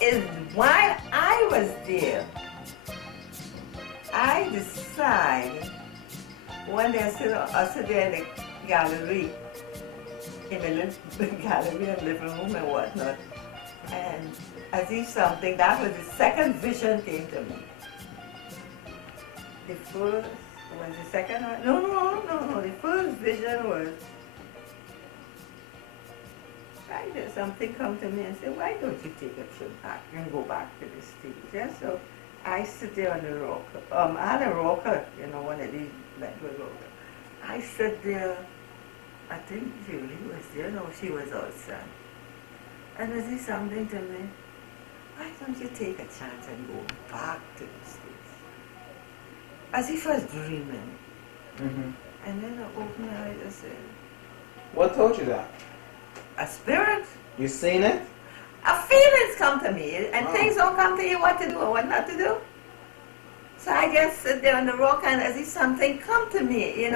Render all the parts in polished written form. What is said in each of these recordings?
is while I was there, I decided one day I sit there in the gallery, in the little gallery and living room and whatnot, and I see something. That was the second vision came to me. The first was the second one. No. The first vision was, why did something come to me and say, why don't you take a trip back and go back to the States? Yeah, so I sit there on the rocker. I had a rocker, one of these network rockers. I sit there, I think Julie was there, no, she was outside. And I see something to me, why don't you take a chance and go back to the States? As if I was dreaming. And then I opened my eyes and said, what told you that? a spirit. You seen it? Feelings come to me, and things don't come to you what to do or what not to do. So I just sit there on the rock and I see something come to me,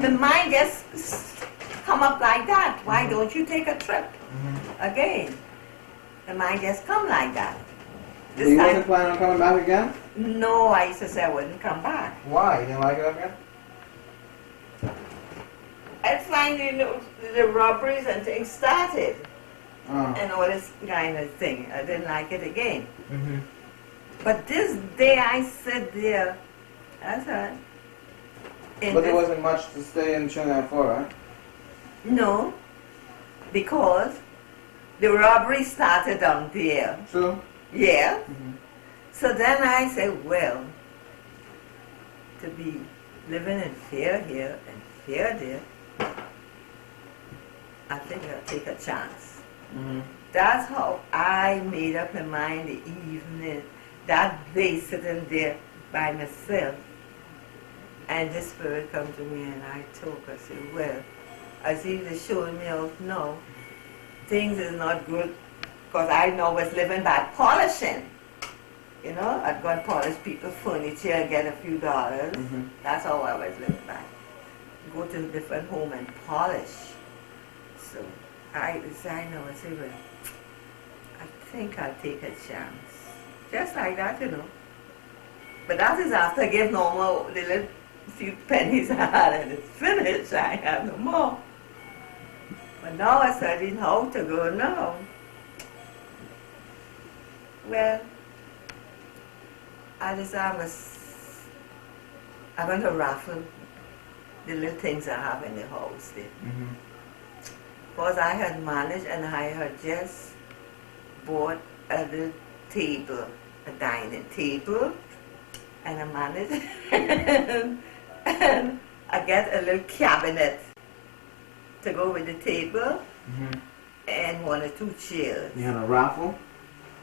The mind just come up like that. Why don't you take a trip? Again. The mind just come like that. This you wasn't planning on coming back again? No, I used to say I wouldn't come back. Why? You didn't like it up here? I find, the robberies and things started. And all this kind of thing. I didn't like it again. But this day I sat there, that's right. But there wasn't much to stay in Trinidad for, right? No, because the robbery started down there. True. Yeah. So then I said, well, to be living in fear here and fear there, I think I'll take a chance. That's how I made up my mind the evening, that day sitting there by myself. And the spirit come to me and I talk. I said, well, I see they're showing me out now. Things is not good because I know I was living by polishing. I'd go and polish people's furniture and get a few dollars. That's how I was living by. Go to a different home and polish. So I decided, I said, well, I think I'll take a chance. Just like that, But that is after I give normal the little few pennies I had and it's finished. I have no more. But now I'm studying how to go now. Well, I decided I'm going to raffle the little things I have in the house there. Because I had managed and I had just bought a little table, a dining table, and I managed and I get a little cabinet to go with the table and 1 or 2 chairs. You had a raffle?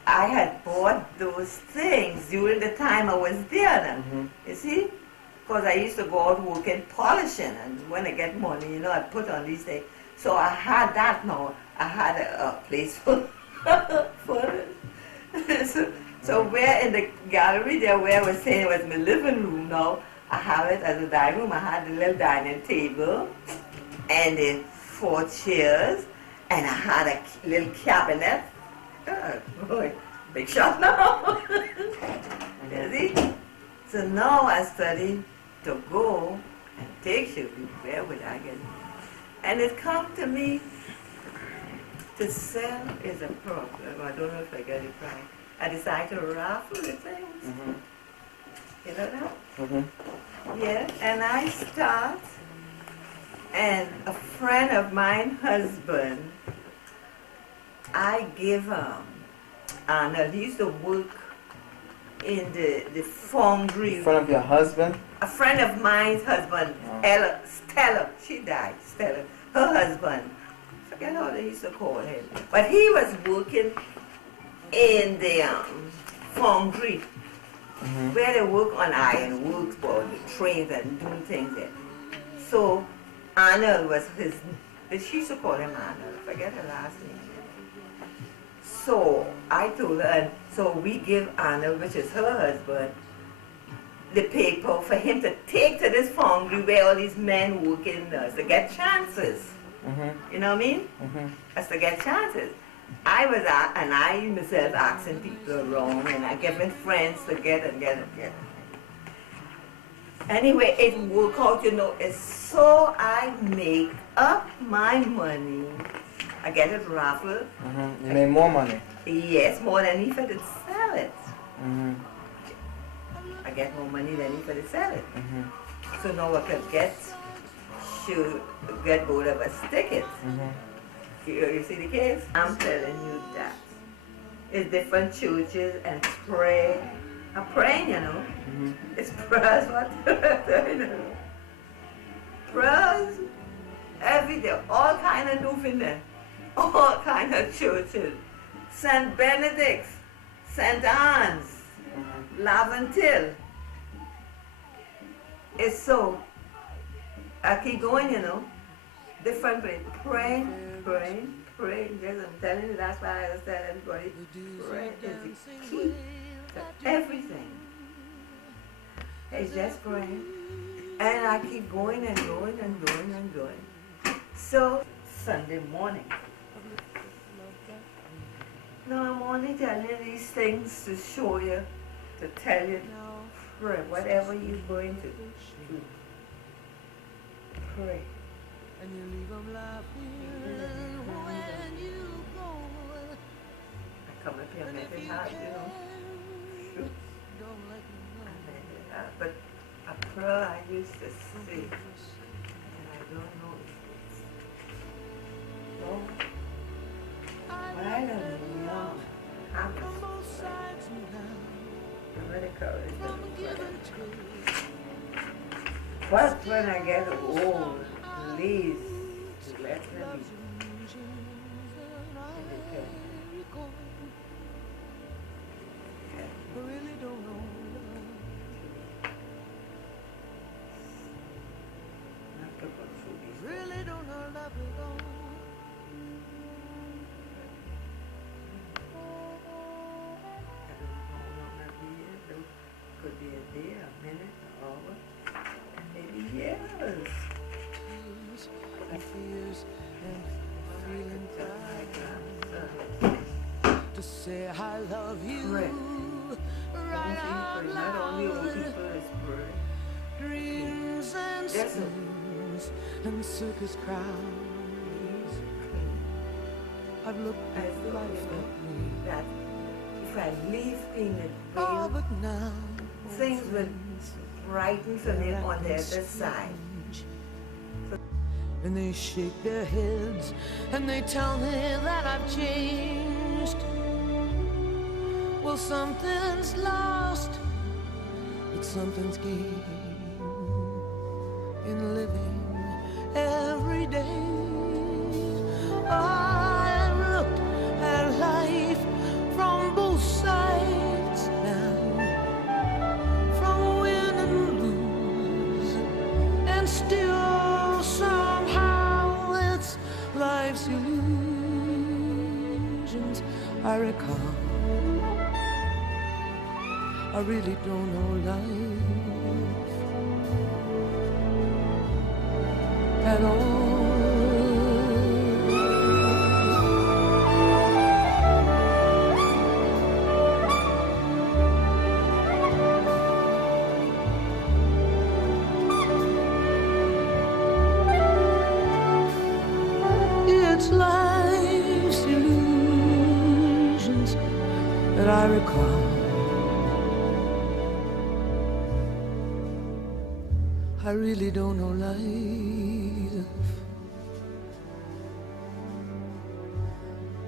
I had bought those things during the time I was there. You see? Because I used to go out working polishing, and when I get money, I put on these things. So I had that now. I had a place for it. So where in the gallery there, where I was saying it was my living room now, I have it as a dining room. I had the little dining table and the 4 chairs, and I had a little cabinet. Oh, boy, big shot now. You see? So now I study to go and take you. Where would I get it? And it come to me to sell is a problem. I don't know if I get it right. I decided to raffle the things. You know that? Yeah, and I start, and a friend of mine, husband, I give Arnold, he used to work in the foundry. In front of your husband? A friend of mine's husband, Stella, she died, Stella, her husband. I forget how they used to call him. But he was working in the foundry, where they work on iron works, for the trains and doing things there. So Arnold was his, she used to call him Arnold, I forget her last name. So I told her, and so we give Arnold, which is her husband, the paper for him to take to this foundry where all these men working to get chances. You know what I mean? As to get chances. and I myself asking people around, and I giving friends to get and get and get. Anyway, it worked out, you know. It's so I make up my money. I get it raffle. You made more money. Yes, more than if I did sell it. Mm-hmm. I get more money than if I did sell it. Mm-hmm. So now I can get both of us tickets. Mm-hmm. You see the case? I'm telling you that. It's different churches and pray. I'm praying, you know. Mm-hmm. It's prayers, what you know. Prayers every day, all kind of doing there. All kind of churches. St. Benedict's, St. Anne's, Laventil. It's so, I keep going, you know. Different way. Praying, praying, praying. Yes, I'm telling you, that's why I always tell everybody, prayer is the key to everything. It's just praying. And I keep going and going and going and going. So, Sunday morning. Now I'm only telling you these things to show you, to tell you, pray. Whatever you're going to do, pray. And you leave them laughing when you go. I come up here and make it hard, you know. Shoot. Don't let me I know. make it hard. But a prayer I used to say, and I don't know if it's, no, but I don't know how From much both sides now, the medical is from going give to and take. But when I get old, please let me I really don't know. not to go through these. Really don't know love at all. I don't know how long I'll be here. Though. Could be a day, a minute, an hour, and maybe years. And fears and feeling Like to say I love you Correct. right out Not only old loud. people is pray. Dreams and Yes, sir. schemes and circus crowds. I've looked I at feel, life you know, that way. that if I leave being a Oh, real, but now things will brighten for me on the other side. and they shake their heads and they tell me that I've changed. Well, something's lost, but something's gained in living every day. I've looked at life from both sides now, from win and lose, and still somehow it's life's illusions I recall. I really don't know life at all. It's life's illusions that I recall. I really don't know life.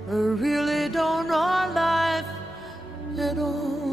I really don't know life at all.